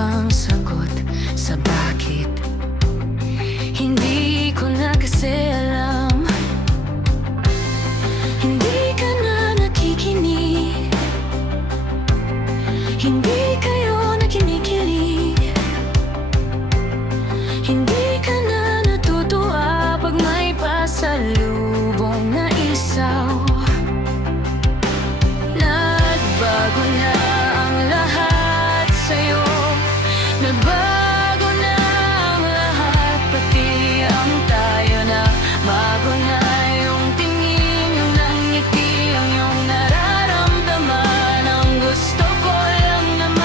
pang sagot sa bakit. Hindi ko na kasi alam. Hindi ka na nakikinig. Hindi kayo na kinikilig. Hindi ka na natutuwa pag may pasalubong na isaw. Nagbago na ang lahat sa'yo. Nagbago na ang lahat, pati ang tayo. Na bago na yung tingin, yung ngiti, ang iyong nararamdaman. Ang gusto ko lang naman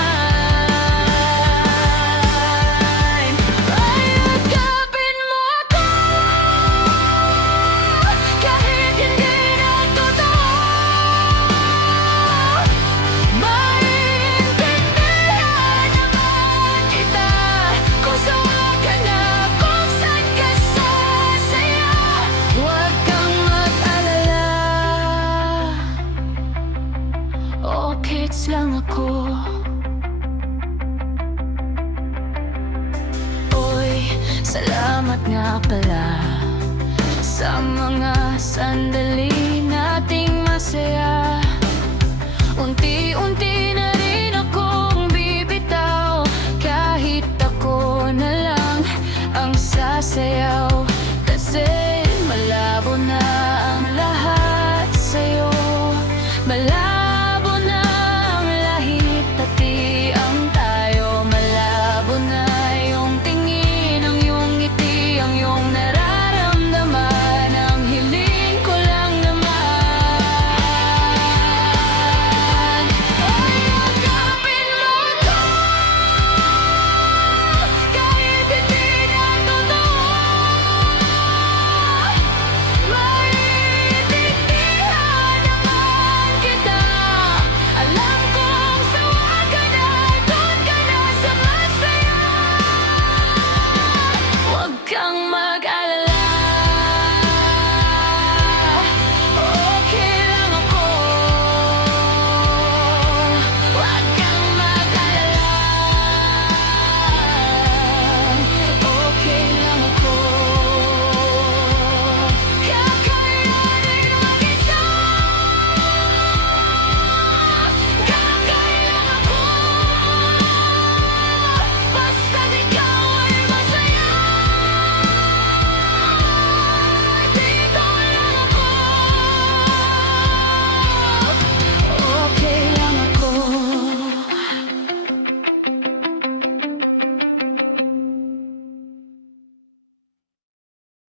ay agapin mo ako, kahit hindi na totoo. Maintindihan naman kita kung saan ka na, kung saan ka sasaya. Huwag kang mag-alala, okay lang ako. Oy, salamat nga pala sa mga sandali nating masaya. Unti-unti